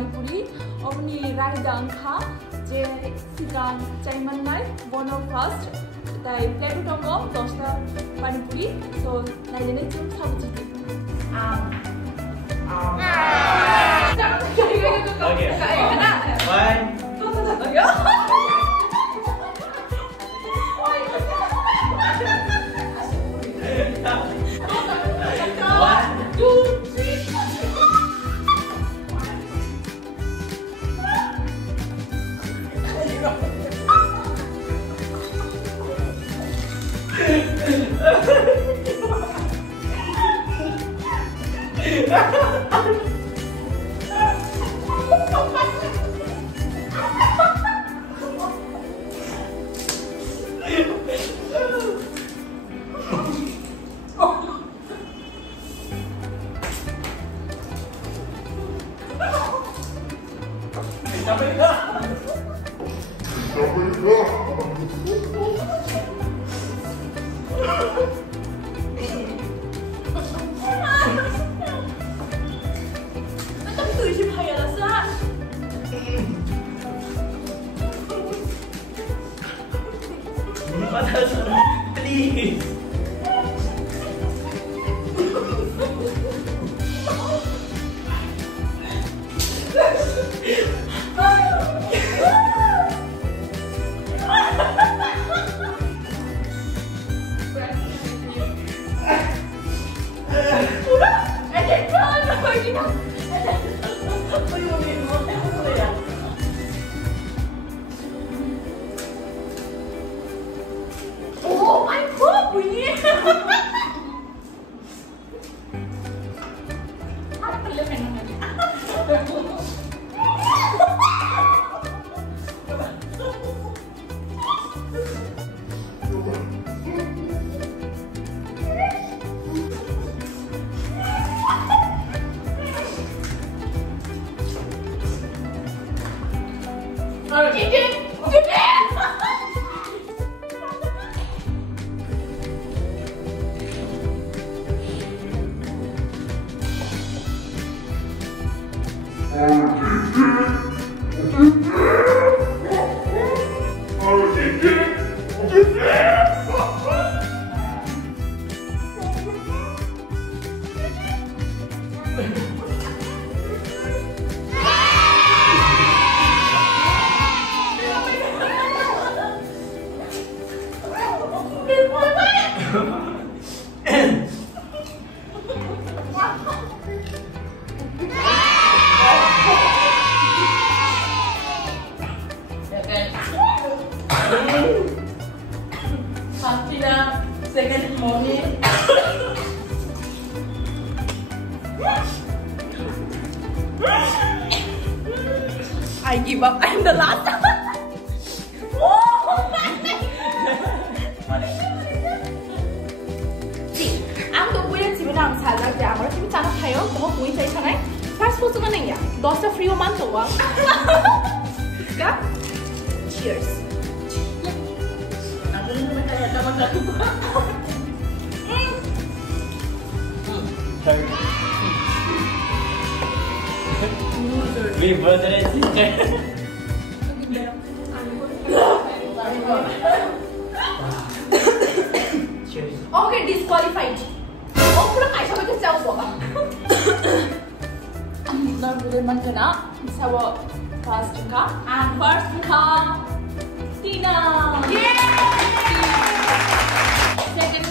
Panipuri, Omni Raida Angka, Je Sikang Chaimanai, Bono First, Tai Plabutongo, Dosta Panipuri, so Najanechum Sabuchi. Please. Oh my god, bunyi. Apa yang menang lagi? Second morning. I give up. I'm the last. Ang tubuyan si Binang salah dia. Amar si Binang tayo. Kung puwi sa isa na, first po sa kanang ya. Dosa free man to wang. Ka? Cheers. Ako naman kaya naman natuwa. We brother and sister. Cheers. Okay, disqualified. Oh, pulang ay sabi ko sa upo ka. Nagulay man ka na. Sawa first ka. And first ka. Tina. Yay! Second